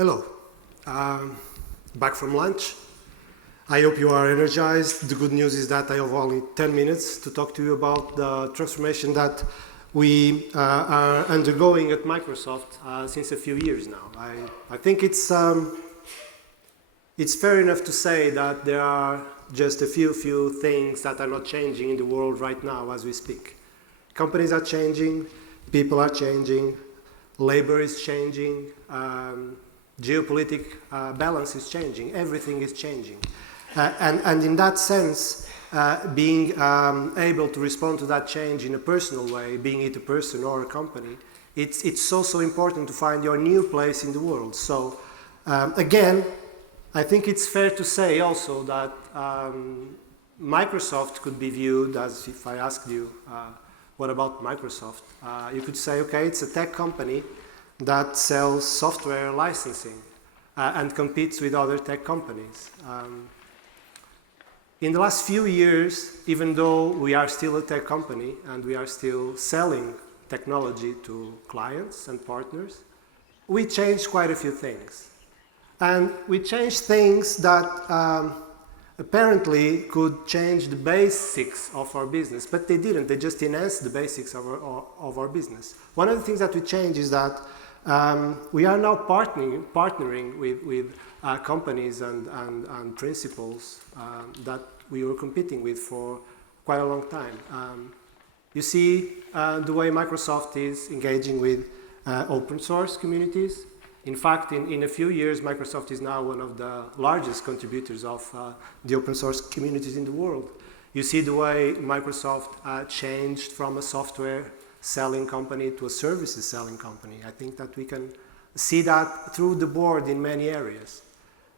Hello. Back from lunch. I hope you are energized. The good news is that I have only 10 minutes to talk to you about the transformation that we are undergoing at Microsoft since a few years now. I think it's fair enough to say that there are just a few things that are not changing in the world right now as we speak. Companies are changing, people are changing, labor is changing, geopolitical balance is changing, everything is changing. And in that sense, being able to respond to that change in a personal way, being it a person or a company, it's so important to find your new place in the world. So again, I think it's fair to say also that Microsoft could be viewed as, if I asked you, what about Microsoft? You could say, okay, it's a tech company that sells software licensing and competes with other tech companies. In the last few years, even though we are still a tech company and we are still selling technology to clients and partners, we changed quite a few things. And we changed things that apparently could change the basics of our business, but they didn't. They just enhanced the basics of our business. One of the things that we changed is that we are now partnering with companies and principals that we were competing with for quite a long time. You see the way Microsoft is engaging with open source communities. In fact, in a few years, Microsoft is now one of the largest contributors of the open source communities in the world. You see the way Microsoft changed from a software selling company to a services selling company. I think that we can see that through the board in many areas.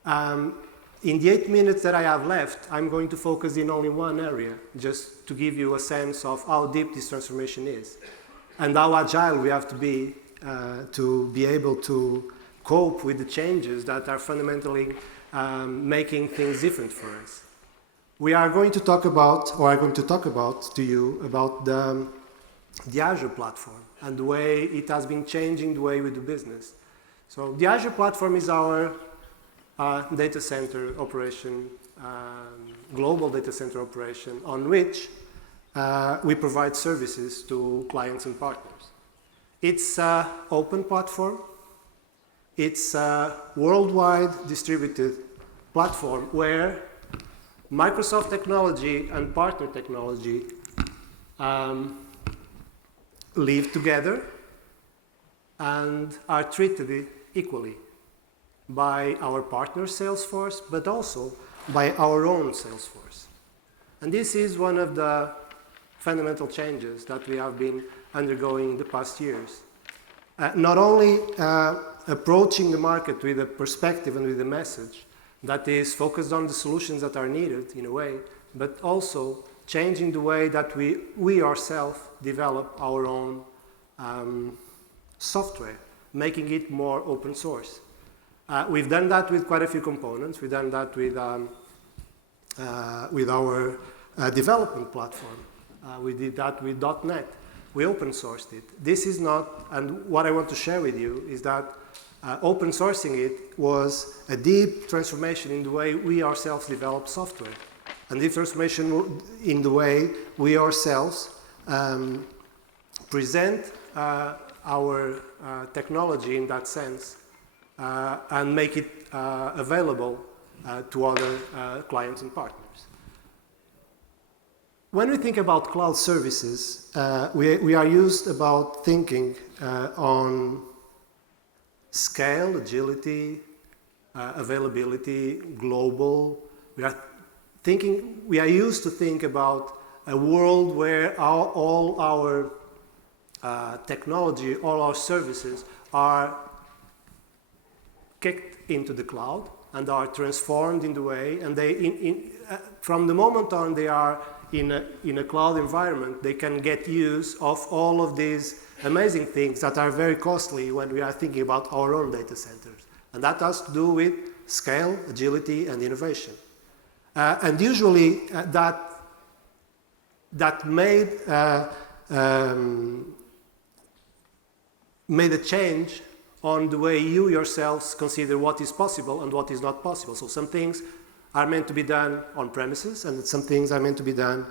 In the 8 minutes that I have left, I'm going to focus in only one area, just to give you a sense of how deep this transformation is and how agile we have to be able to cope with the changes that are fundamentally making things different for us. We are going to talk about, or I'm going to talk about to you about the Azure platform and the way it has been changing the way we do business. So the Azure platform is our data center operation, global data center operation, on which we provide services to clients and partners. It's an open platform. It's a worldwide distributed platform where Microsoft technology and partner technology live together and are treated equally by our partner sales force, but also by our own sales force. And this is one of the fundamental changes that we have been undergoing in the past years. Not only approaching the market with a perspective and with a message that is focused on the solutions that are needed in a way, but also changing the way that we ourselves develop our own software, making it more open source. We've done that with quite a few components. We've done that with our development platform. We did that with .NET. We open sourced it. This is not, and what I want to share with you is that open sourcing it was a deep transformation in the way we ourselves develop software. And deep transformation in the way we ourselves present our technology in that sense and make it available to other clients and partners. When we think about cloud services, we are used about thinking on scale, agility, availability, global. We are used to think about a world where all our technology, all our services are kicked into the cloud and are transformed in the way, and from the moment on they are in a cloud environment, they can get use of all of these amazing things that are very costly when we are thinking about our own data centers. And that has to do with scale, agility, and innovation. And usually that made a change on the way you yourselves consider what is possible and what is not possible. So some things are meant to be done on premises, and some things are meant to be done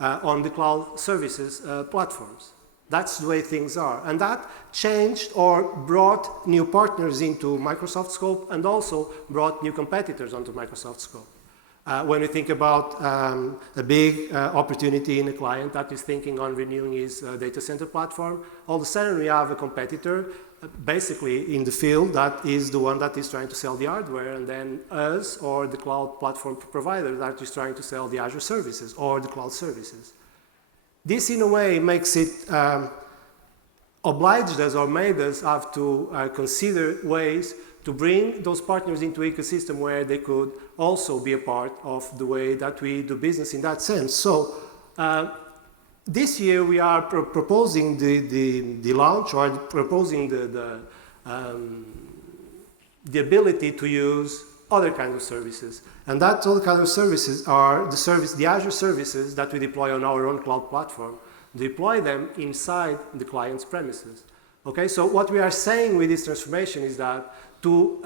on the cloud services platforms. That's the way things are. And that changed or brought new partners into Microsoft scope and also brought new competitors onto Microsoft scope. When we think about a big opportunity in a client that is thinking on renewing his data center platform, all of a sudden we have a competitor basically in the field that is the one that is trying to sell the hardware, and then us or the cloud platform provider that is trying to sell the Azure services or the cloud services. This in a way makes it obliged us or made us have to consider ways to bring those partners into an ecosystem where they could also be a part of the way that we do business in that sense. So this year we are proposing the launch or proposing the ability to use other kinds of services. And that other kinds of services are the Azure services that we deploy on our own cloud platform, deploy them inside the client's premises. Okay, so what we are saying with this transformation is that to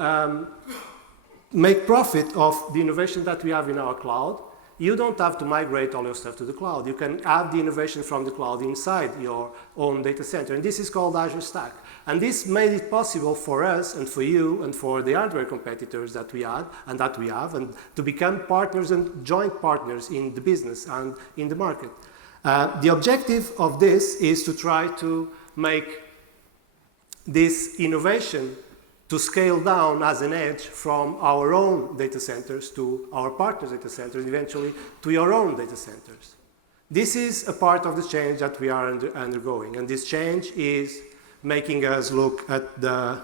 make profit of the innovation that we have in our cloud, you don't have to migrate all your stuff to the cloud. You can have the innovation from the cloud inside your own data center. And this is called Azure Stack. And this made it possible for us and for you and for the hardware competitors that we had and that we have, and to become partners and joint partners in the business and in the market. The objective of this is to try to make this innovation to scale down as an edge from our own data centers to our partners' data centers, eventually to your own data centers. This is a part of the change that we are undergoing, and this change is making us look at the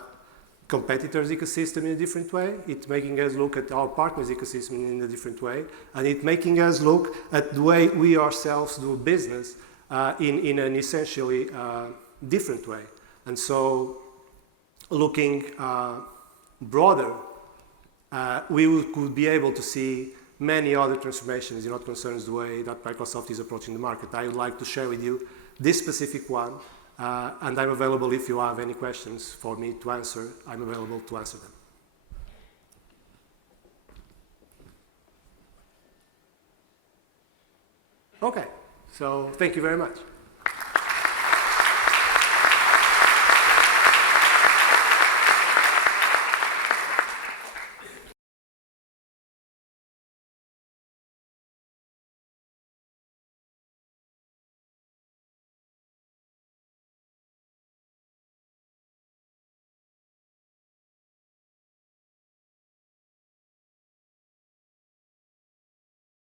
competitors' ecosystem in a different way, it's making us look at our partners' ecosystem in a different way, and it's making us look at the way we ourselves do business in an essentially different way. And so, looking broader, we could be able to see many other transformations in what concerns the way that Microsoft is approaching the market. I would like to share with you this specific one, and I'm available if you have any questions for me to answer. I'm available to answer them. Okay, so thank you very much.